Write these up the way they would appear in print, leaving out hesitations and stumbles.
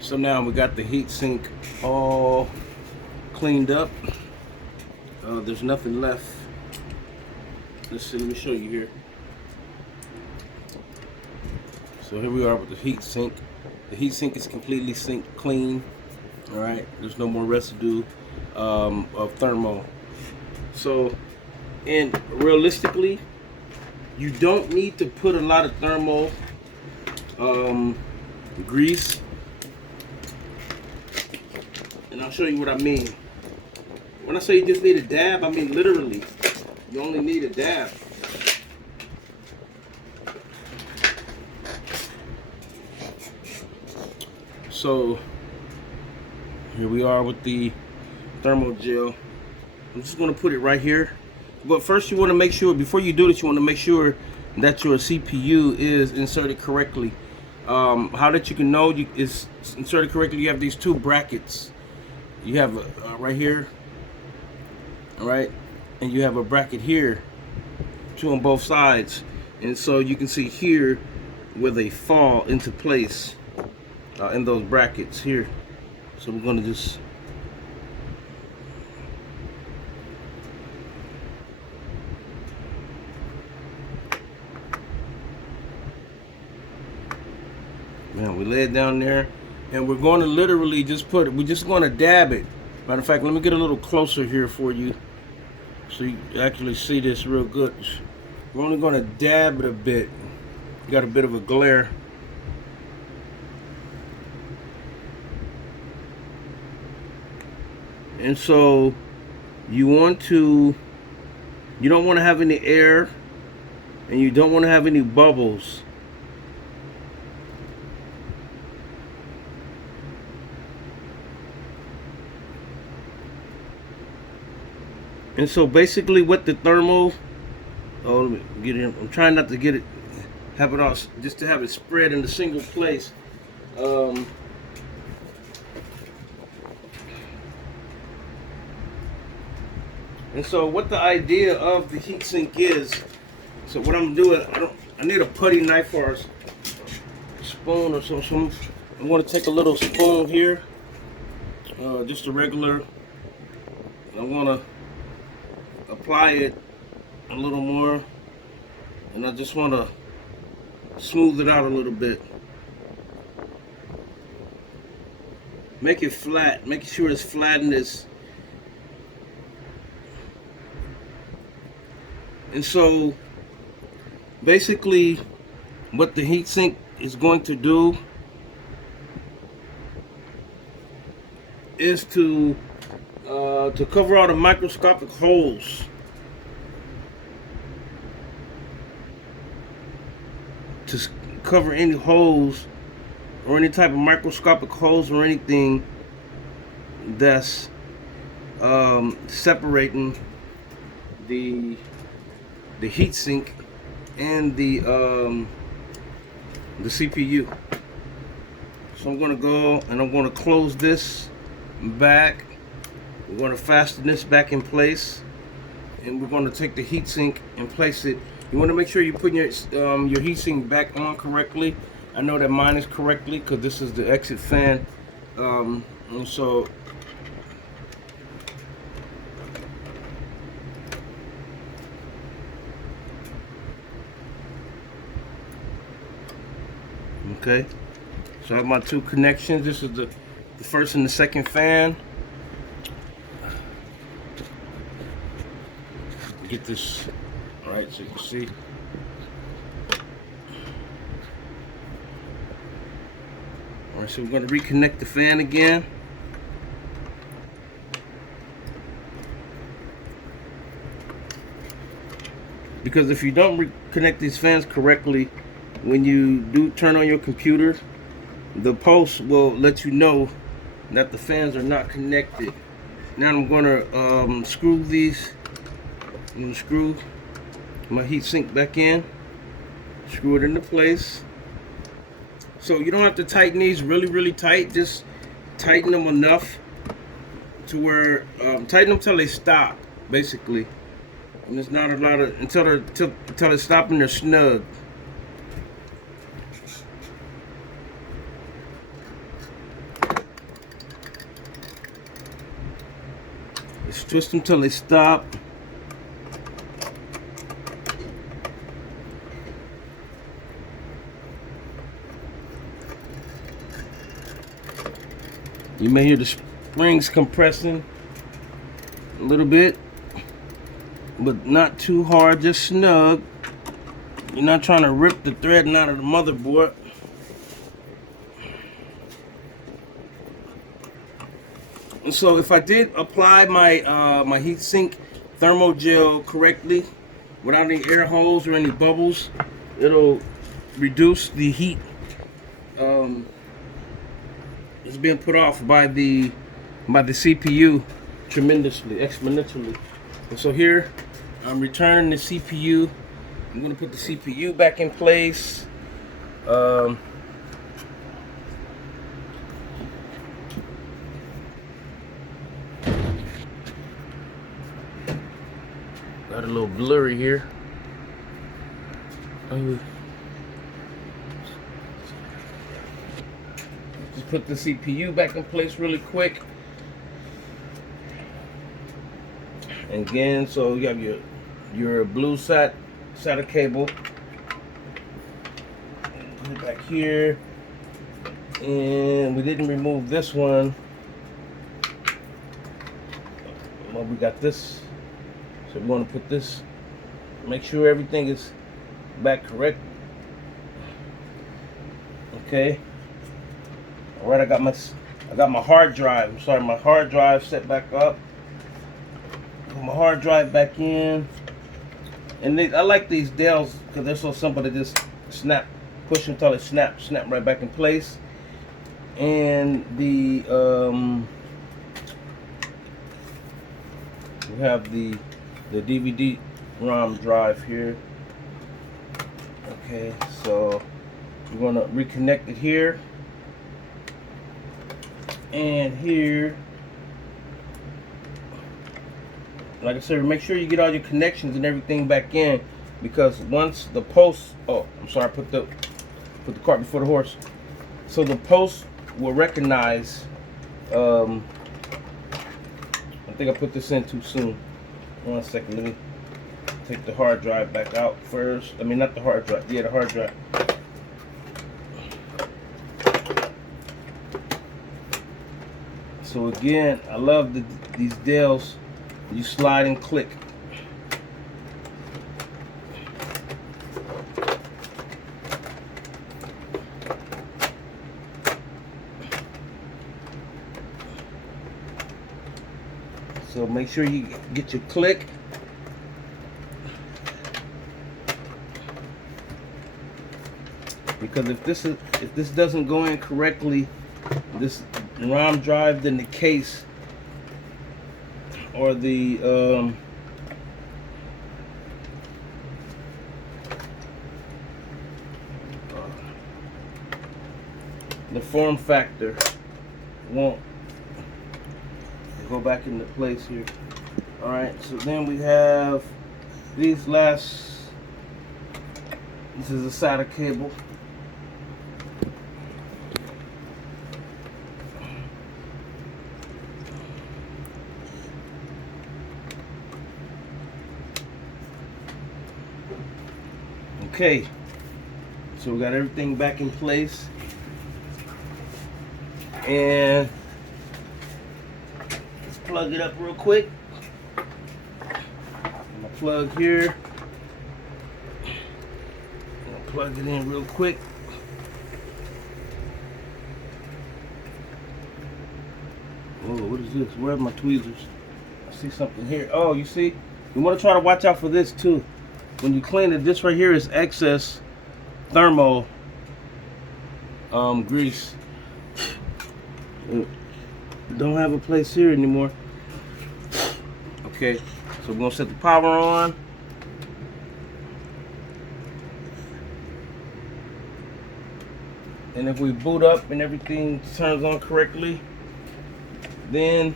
So now we got the heat sink all cleaned up. There's nothing left. Let's see, let me show you here. So here we are with the heat sink. The heat sink is completely clean. All right, there's no more residue of thermal. So, and realistically, you don't need to put a lot of thermal grease. And I'll show you what I mean. When I say you just need a dab, I mean literally. You only need a dab. So here we are with the thermal gel. I'm just going to put it right here. But first you want to make sure, before you do this, you want to make sure that your CPU is inserted correctly. How that you can know it's inserted correctly, you have these two brackets. You have right here, all right, and you have a bracket here, two on both sides. And so you can see here where they fall into place in those brackets here. So we're going to just we lay it down there, and we're going to literally just put it, we're just going to dab it. Matter of fact, let me get a little closer here for you so you actually see this real good. We're only going to dab it a bit. Got a bit of a glare. And so you don't want to have any air, and you don't want to have any bubbles. And so basically with the thermal, let me get in. I'm trying not to get it, have it all, just to have it spread in a single place. And so what the idea of the heat sink is, so what I'm doing, I need a putty knife or a spoon or something. I'm going to take a little spoon here, just a regular. I want to apply it a little more, and I just want to smooth it out a little bit. Make it flat, make sure it's flat in this. And so basically what the heatsink is going to do is to cover all the microscopic holes. To cover any holes or any type of microscopic holes or anything that's separating the heatsink and the CPU. So I'm going to go and I'm going to close this back. We're going to fasten this back in place, and we're going to take the heatsink and place it. You want to make sure you put your heatsink back on correctly. I know that mine is correctly because this is the exit fan, and so okay. So I have my two connections. This is the first and the second fan. Get this right so you can see. Alright, so we're going to reconnect the fan again. Because if you don't reconnect these fans correctly, when you do turn on your computer, the pulse will let you know that the fans are not connected. Now I'm going to screw these. I'm going to screw my heatsink back in, screw it into place. So you don't have to tighten these really tight, just tighten them enough to where, tighten them till they stop, basically. And there's not a lot of, until they stop and they're snug. Just twist them till they stop. You may hear the springs compressing a little bit, but not too hard, just snug. You're not trying to rip the threading out of the motherboard. And so if I did apply my my heatsink thermal gel correctly, without any air holes or any bubbles, it'll reduce the heat it's being put off by the CPU tremendously, exponentially. And so here I'm returning the CPU. I'm going to put the CPU back in place. Got a little blurry here. Just put the CPU back in place really quick. And again, so you have your blue SATA cable. Put it back here. And we didn't remove this one. Well, we got this. So we want to put this, make sure everything is back correct. Okay. All right, I got my hard drive. I'm sorry, my hard drive set back up. Put my hard drive back in. And I like these Dells because they're so simple to just snap, push until it snap right back in place. And we have the DVD ROM drive here. Okay, so we're gonna reconnect it here and here. Like I said, make sure you get all your connections and everything back in, because once the post, oh, I'm sorry, I put the cart before the horse. So the post will recognize. I think I put this in too soon. 1 second, let me take the hard drive back out first. I mean, not the hard drive. Yeah, the hard drive. So again, I love these Dells. You slide and click. So make sure you get your click. Because if this doesn't go in correctly, this ROM drive, then the case or the form factor won't go back into place here. All right, so then we have these last. This is a SATA cable. Okay, so we got everything back in place, and let's plug it up real quick. I'm gonna plug here. I'm gonna plug it in real quick. Oh, what is this? Where are my tweezers? I see something here. Oh, you see? You want to try to watch out for this too. When you clean it, this right here is excess thermal grease. Don't have a place here anymore. Okay, so we're gonna set the power on. And if we boot up and everything turns on correctly, then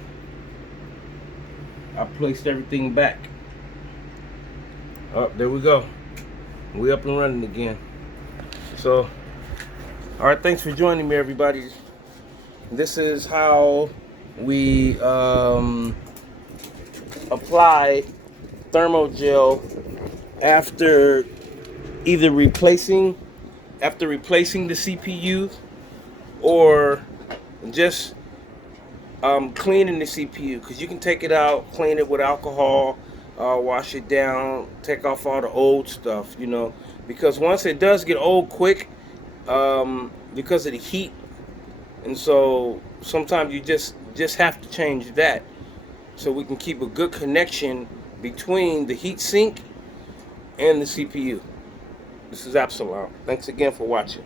I placed everything back. Oh, there we go. We up and running again. So, all right, thanks for joining me, everybody. This is how we apply thermal gel after either replacing the CPU or just cleaning the CPU, because you can take it out, clean it with alcohol, wash it down, take off all the old stuff, you know, because once it does get old quick, because of the heat, and so sometimes you just have to change that so we can keep a good connection between the heat sink and the CPU. This is Absalom. Thanks again for watching.